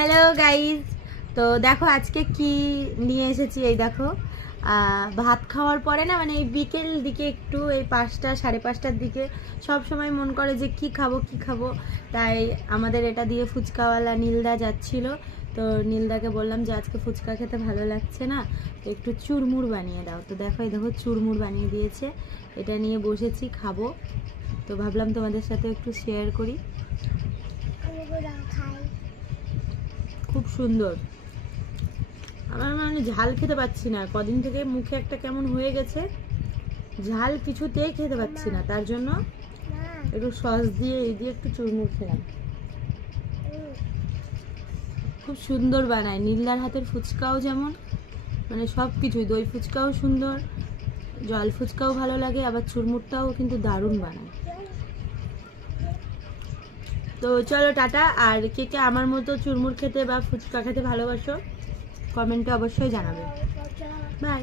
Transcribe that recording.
Hello guys, তো দেখো আজকে কি নিয়ে এসেছি। এই দেখো ভাত খাওয়ার পরে না, মানে এই বিকেল দিকে একটু এই 5টা সাড়ে 5টার দিকে সব সময় মন করে যে কি খাবো কি খাবো। তাই আমাদের এটা দিয়ে ফুচকাওয়ালা নীলদা যাচ্ছিল, তো নীলদাকে বললাম যে আজকে ফুচকা খেতে ভালো লাগছে না, তো একটু চুরমুর বানিয়ে দাও। তো দেখো এই দেখো চুরমুর বানিয়ে দিয়েছে, এটা নিয়ে বসেছি খাবো। তো ভাবলাম তোমাদের সাথে একটু শেয়ার করি। খুব সুন্দর। আমার মানে ঝাল খেতে পাচ্ছি না, কদিন থেকে মুখে একটা কেমন হয়ে গেছে, ঝাল কিছুতেই খেতে পাচ্ছি না, তার জন্য একটু সস দিয়ে এই দিয়ে একটু চুরমুর খেলাম। খুব সুন্দর বানায় নীলদার হাতের ফুচকাও, যেমন মানে সব কিছুই, দই ফুচকাও সুন্দর, জল ফুচকাও ভালো লাগে, আবার চুরমুরটাও কিন্তু দারুণ বানায়। তো চলো টাটা। আর কে কে আমার মতো চুরমুর খেতে বা ফুচকা খেতে ভালোবাসো কমেন্টে অবশ্যই জানাবে। বাই।